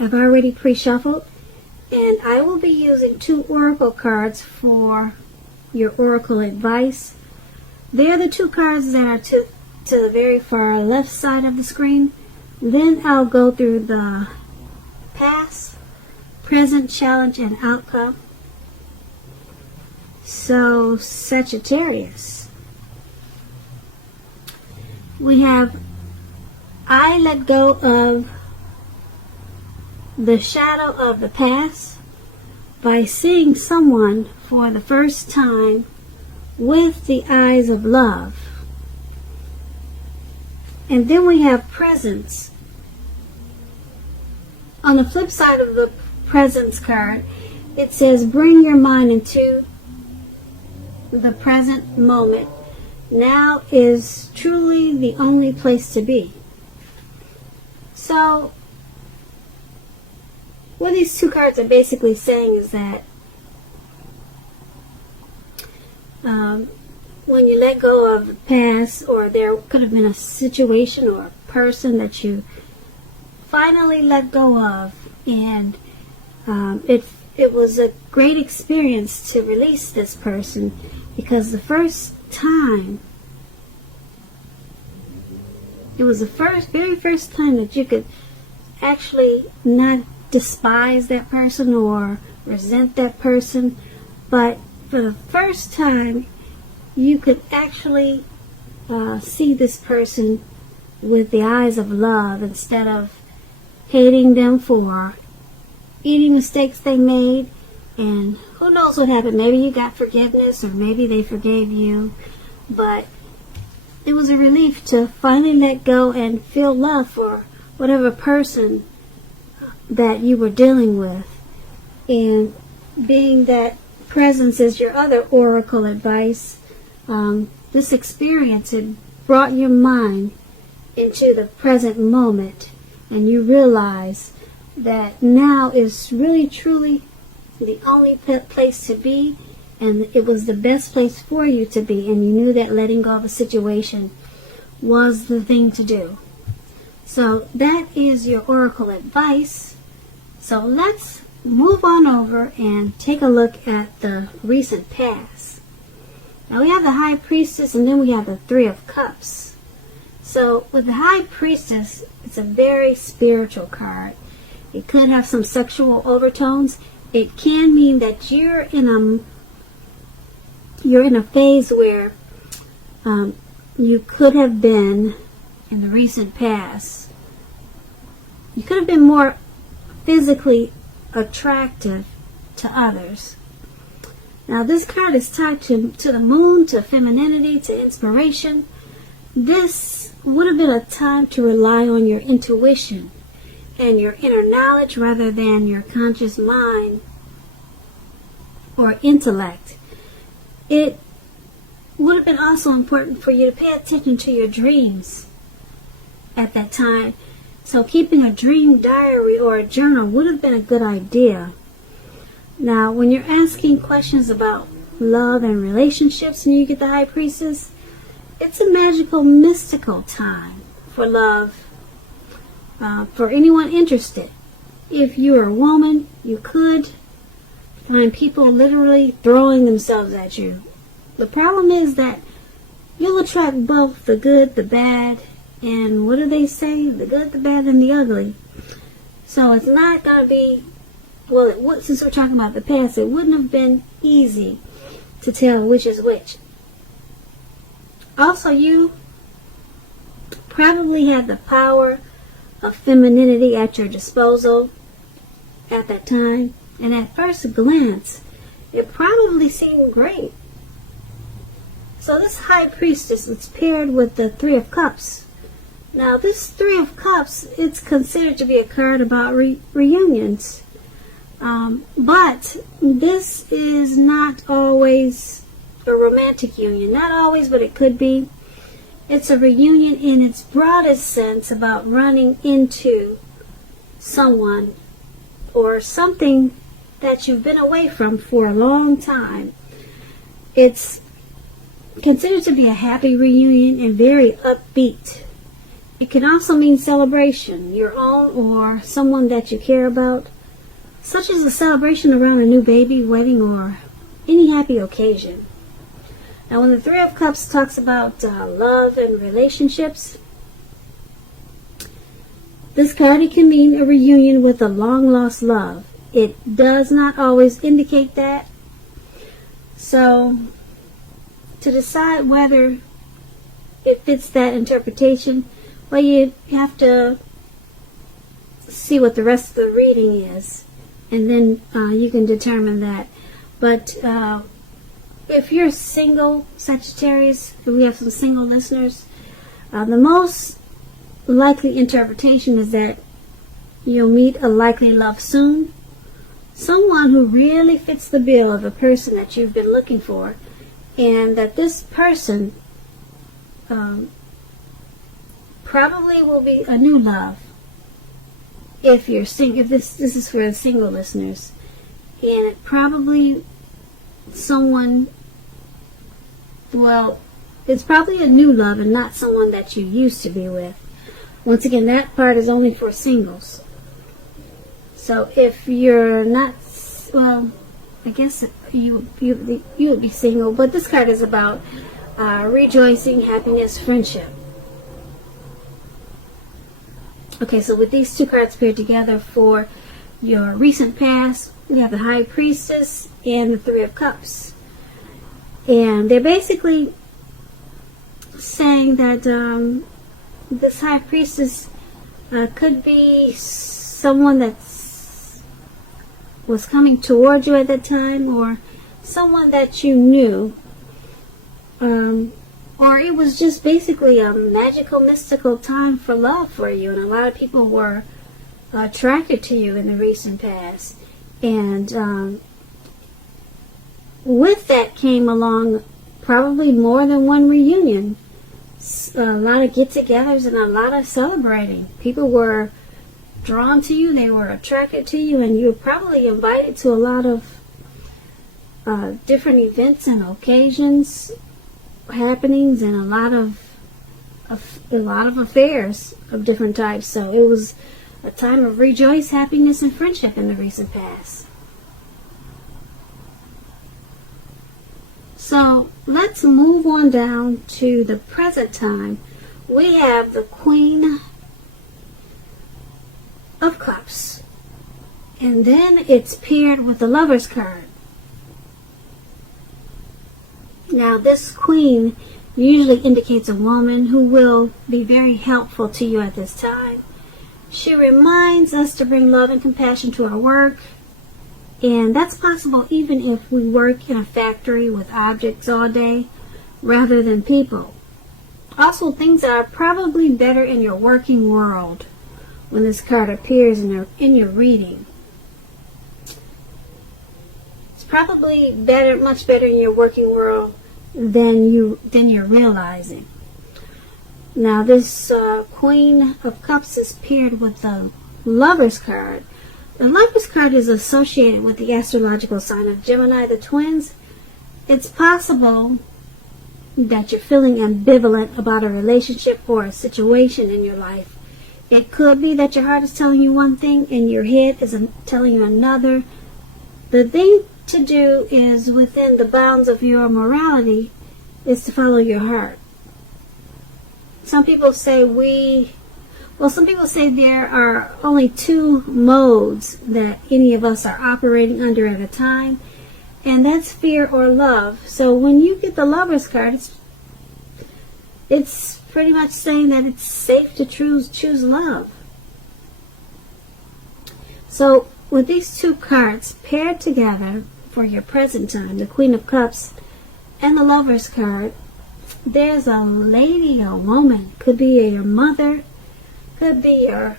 I've already pre-shuffled, and I will be using 2 oracle cards for your oracle advice. They're the 2 cards that are to the very far left side of the screen. Then I'll go through the past, present, challenge, and outcome. So, Sagittarius, we have, I let go of the shadow of the past by seeing someone for the first time with the eyes of love. And then we have presence. On the flip side of the presence card, it says bring your mind into the present moment. Now is truly the only place to be. So what these 2 cards are basically saying is that when you let go of the past, or there could have been a situation or a person that you finally let go of, and it was a great experience to release this person, because the first time, it was the very first time that you could actually not despise that person or resent that person, but for the first time you could actually see this person with the eyes of love, instead of hating them for any mistakes they made. And who knows what happened, maybe you got forgiveness, or maybe they forgave you, but it was a relief to finally let go and feel love for whatever person that you were dealing with. And being that presence is your other oracle advice, this experience, it brought your mind into the present moment, and you realize that now is really truly the only place to be, and it was the best place for you to be, and you knew that letting go of a situation was the thing to do. So that is your oracle advice. So let's move on over and take a look at the recent past. Now we have the High Priestess, and then we have the 3 of Cups. So with the High Priestess, it's a very spiritual card. It could have some sexual overtones. It can mean that you're in a phase where you could have been, in the recent past, you could have been more physically attractive to others. Now this card is tied to the moon, to femininity, to inspiration. This would have been a time to rely on your intuition and your inner knowledge rather than your conscious mind or intellect. It would have been also important for you to pay attention to your dreams at that time. So keeping a dream diary or a journal would have been a good idea. Now, when you're asking questions about love and relationships and you get the High Priestess, it's a magical, mystical time for love, for anyone interested. If you're a woman, you could find people literally throwing themselves at you. The problem is that you'll attract both the good, the bad, and what do they say? The good, the bad, and the ugly. So it's not going to be, well, since we're talking about the past, it wouldn't have been easy to tell which is which. Also, you probably had the power of femininity at your disposal at that time, and at first glance, it probably seemed great. So this High Priestess is paired with the 3 of Cups. Now this 3 of Cups, it's considered to be a card about reunions. But this is not always a romantic union. Not always, but it could be. It's a reunion in its broadest sense about running into someone or something that you've been away from for a long time. It's considered to be a happy reunion and very upbeat. It can also mean celebration, your own or someone that you care about, such as a celebration around a new baby, wedding, or any happy occasion. Now, when the Three of Cups talks about love and relationships, this card, it can mean a reunion with a long-lost love. It does not always indicate that. So, to decide whether it fits that interpretation, well, you have to see what the rest of the reading is, and then you can determine that. But if you're single, Sagittarius, and we have some single listeners, the most likely interpretation is that you'll meet a likely love soon. Someone who really fits the bill of the person that you've been looking for, and that this person probably will be a new love. If you're single, if this is for the single listeners, and it probably someone, well, it's probably a new love and not someone that you used to be with. Once again, that part is only for singles. So if you're not, well, I guess you would be single, but this card is about rejoicing, happiness, friendship. Okay, so with these two cards paired together for your recent past, we have the High Priestess and the Three of Cups. And they're basically saying that this High Priestess could be someone that was coming towards you at that time, or someone that you knew, or it was just basically a magical, mystical time for love for you, and a lot of people were attracted to you in the recent past. And with that came along probably more than one reunion, a lot of get-togethers, and a lot of celebrating. People were drawn to you, they were attracted to you, and you were probably invited to a lot of different events and occasions, happenings, and a lot of affairs of different types. So it was a time of rejoice, happiness, and friendship in the recent past. So let's move on down to the present time. We have the Queen of Cups, and then it's paired with the Lover's card. Now, this Queen usually indicates a woman who will be very helpful to you at this time. She reminds us to bring love and compassion to our work, and that's possible even if we work in a factory with objects all day rather than people. Also, things are probably better in your working world when this card appears in your reading. It's probably better, much better in your working world than you're realizing. Now, this Queen of Cups is paired with the Lover's card. The Lover's card is associated with the astrological sign of Gemini, the twins. It's possible that you're feeling ambivalent about a relationship or a situation in your life. It could be that your heart is telling you one thing and your head is telling you another. The thing to do is, within the bounds of your morality, is to follow your heart. Some people say there are only two modes that any of us are operating under at a time, and that's fear or love. So when you get the Lover's card, it's pretty much saying that it's safe to choose love. So with these two cards paired together for your present time, the Queen of Cups and the Lover's card, there's a lady, a woman, could be your mother, could be the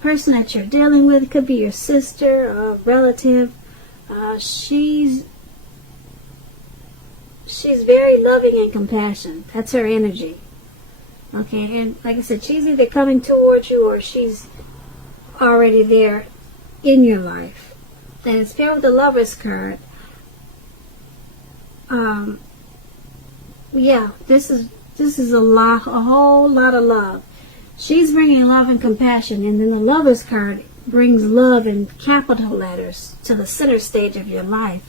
person that you're dealing with, could be your sister, a relative. She's very loving and compassionate. That's her energy. Okay, and like I said, she's either coming towards you or she's already there in your life. And it's paired with the Lover's card. Yeah, this is a whole lot of love. She's bringing love and compassion, and then the Lover's card brings love in capital letters to the center stage of your life.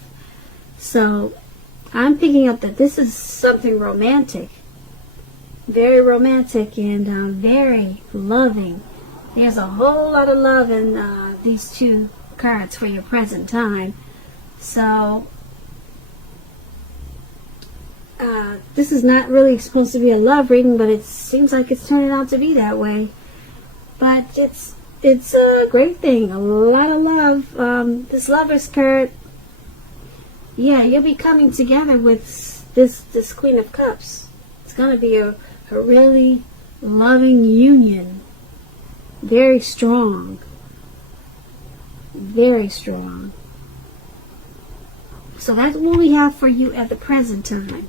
So I'm picking up that this is something romantic, very romantic and very loving. There's a whole lot of love in these two cards for your present time. So this is not really supposed to be a love reading, but it seems like it's turning out to be that way. But it's a great thing, a lot of love. This Lover's card, yeah, you'll be coming together with this Queen of Cups. It's going to be a really loving union. Very strong. Very strong. So that's what we have for you at the present time.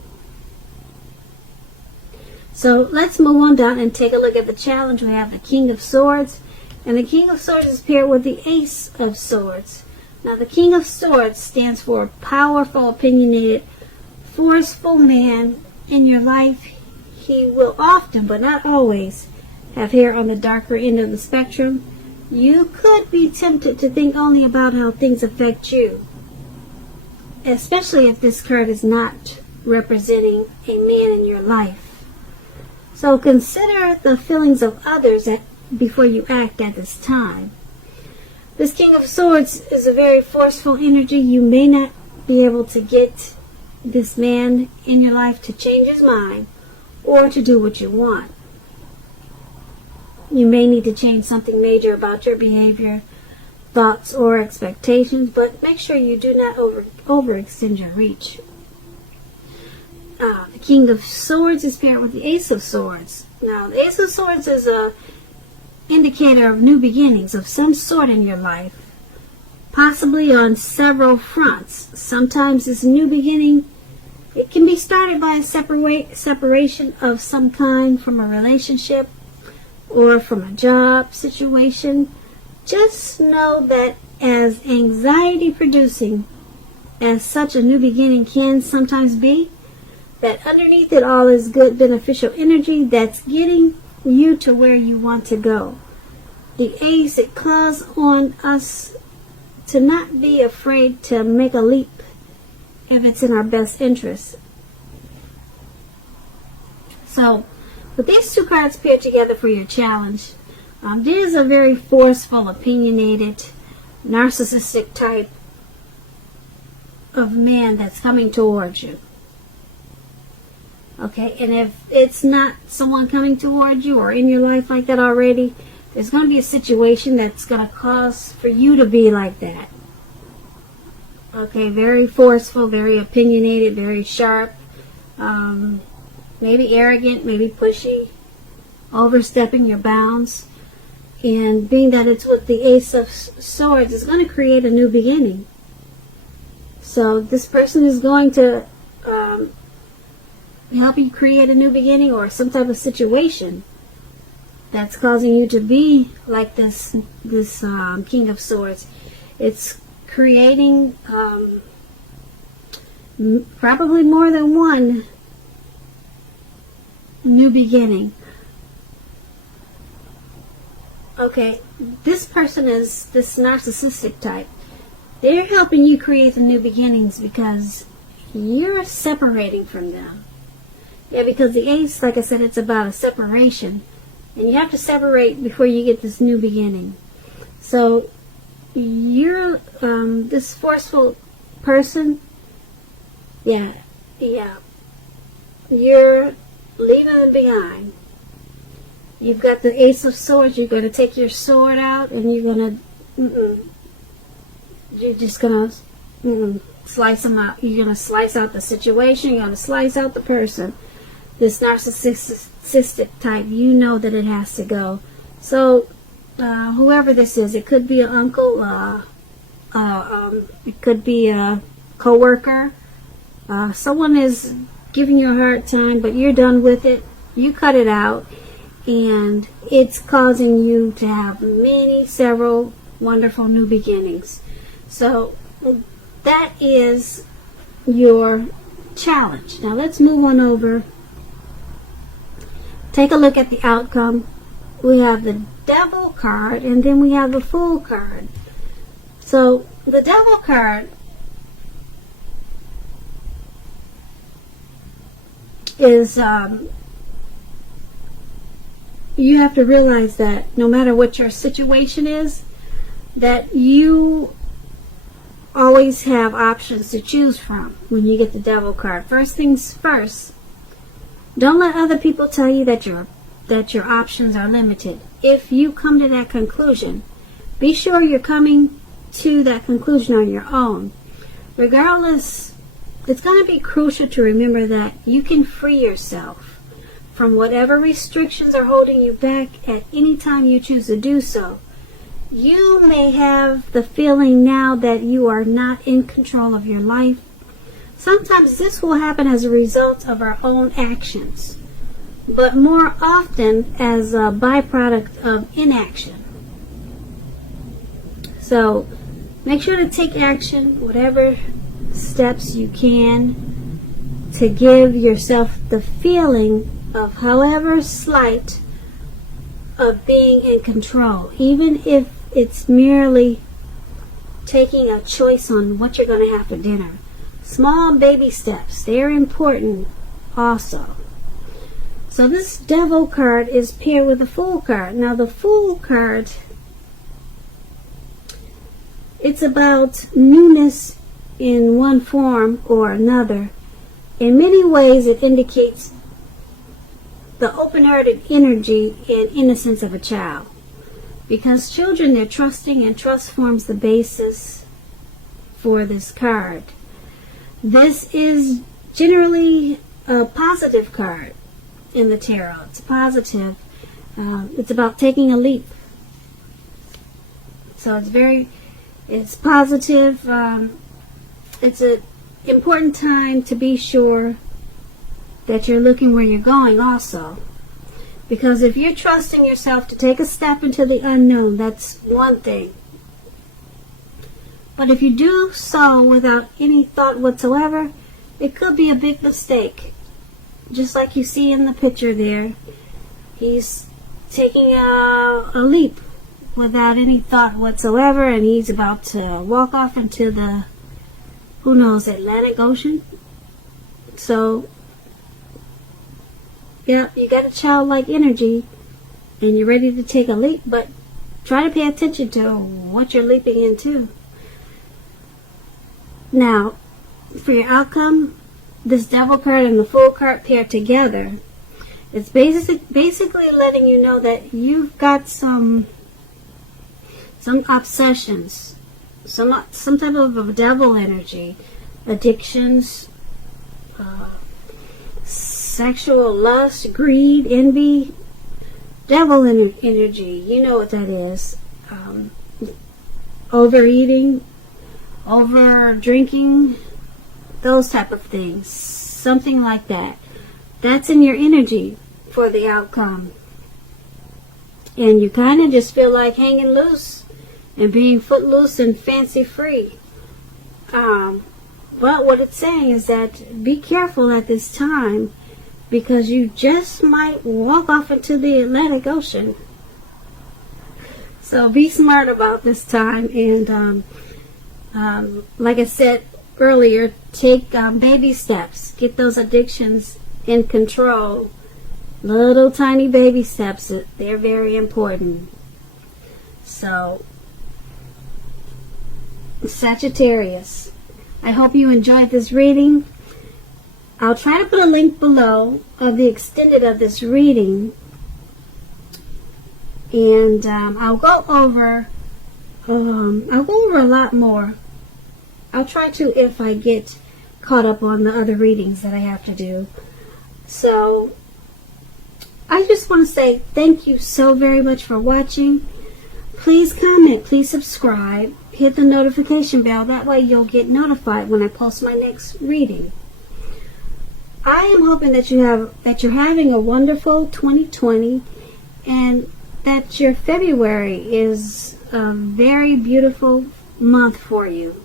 So let's move on down and take a look at the challenge. We have the King of Swords. And the King of Swords is paired with the Ace of Swords. Now the King of Swords stands for a powerful, opinionated, forceful man in your life. He will often, but not always, have hair on the darker end of the spectrum. You could be tempted to think only about how things affect you, especially if this card is not representing a man in your life. So consider the feelings of others before you act at this time. This King of Swords is a very forceful energy. You may not be able to get this man in your life to change his mind or to do what you want. You may need to change something major about your behavior, thoughts, or expectations, but make sure you do not overextend your reach. The King of Swords is paired with the Ace of Swords. Now, the Ace of Swords is a indicator of new beginnings of some sort in your life, possibly on several fronts. Sometimes this new beginning, it can be started by a separation of some kind from a relationship or from a job situation. Just know that as anxiety producing as such a new beginning can sometimes be, that underneath it all is good beneficial energy that's getting you to where you want to go. The Ace, it calls on us to not be afraid to make a leap if it's in our best interest. So, with these two cards paired together for your challenge, there's a very forceful, opinionated, narcissistic type of man that's coming towards you. Okay, and if it's not someone coming towards you or in your life like that already, there's going to be a situation that's going to cause for you to be like that. Okay, very forceful, very opinionated, very sharp, maybe arrogant, maybe pushy, overstepping your bounds. And being that it's with the Ace of Swords, it's going to create a new beginning. So this person is going to help you create a new beginning or some type of situation that's causing you to be like this King of Swords. It's creating probably more than one new beginning. Okay, this person is this narcissistic type. They're helping you create the new beginnings because you're separating from them. Yeah, because the Ace, like I said, it's about a separation. And you have to separate before you get this new beginning. So, you're this forceful person. Yeah. You're leaving them behind. You've got the Ace of Swords. You're going to take your sword out and you're going to, you're just going to slice them out. You're going to slice out the situation. You're going to slice out the person. This narcissistic type, you know that it has to go. So, whoever this is, it could be an uncle, it could be a co-worker. Someone is giving you a hard time, but you're done with it. You cut it out, and it's causing you to have several wonderful new beginnings. So, that is your challenge. Now, let's move on over. Take a look at the outcome we have the Devil card, and then we have the Fool card. So the Devil card is you have to realize that no matter what your situation is, that you always have options to choose from when you get the Devil card. First things first, don't let other people tell you that your options are limited. If you come to that conclusion, be sure you're coming to that conclusion on your own. Regardless, it's going to be crucial to remember that you can free yourself from whatever restrictions are holding you back at any time you choose to do so. You may have the feeling now that you are not in control of your life. Sometimes this will happen as a result of our own actions, but more often as a byproduct of inaction. So make sure to take action, whatever steps you can, to give yourself the feeling of, however slight, of being in control, even if it's merely taking a choice on what you're going to have for dinner. Small baby steps, they're important also. So this Devil card is paired with the Fool card. Now the Fool card, it's about newness in one form or another. In many ways it indicates the open-hearted energy and innocence of a child. Because children, they're trusting, and trust forms the basis for this card. This is generally a positive card in the tarot. It's positive. It's about taking a leap. So it's positive. It's an important time to be sure that you're looking where you're going also. Because if you're trusting yourself to take a step into the unknown, that's one thing. But if you do so without any thought whatsoever, it could be a big mistake. Just like you see in the picture there, he's taking a leap without any thought whatsoever, and he's about to walk off into the, who knows, Atlantic Ocean. So yeah, you got a childlike energy and you're ready to take a leap, but try to pay attention to what you're leaping into. Now, for your outcome, this Devil card and the Fool card paired together, it's basically letting you know that you've got some obsessions, some type of a devil energy, addictions, sexual lust, greed, envy, devil energy. You know what that is. Overeating, over drinking, those type of things. Something like that. That's in your energy for the outcome. And you kind of just feel like hanging loose and being footloose and fancy free. But what it's saying is that be careful at this time, because you just might walk off into the Atlantic Ocean. So be smart about this time, and like I said earlier, take baby steps. Get those addictions in control. Little tiny baby steps. They're very important. So, Sagittarius, I hope you enjoyed this reading. I'll try to put a link below of the extended of this reading, and I'll go over a lot more. I'll try to, if I get caught up on the other readings that I have to do. So I just want to say thank you so very much for watching. Please comment, please subscribe, hit the notification bell. That way you'll get notified when I post my next reading. I am hoping that you're having a wonderful 2020, and that your February is a very beautiful month for you.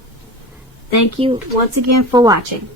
Thank you once again for watching.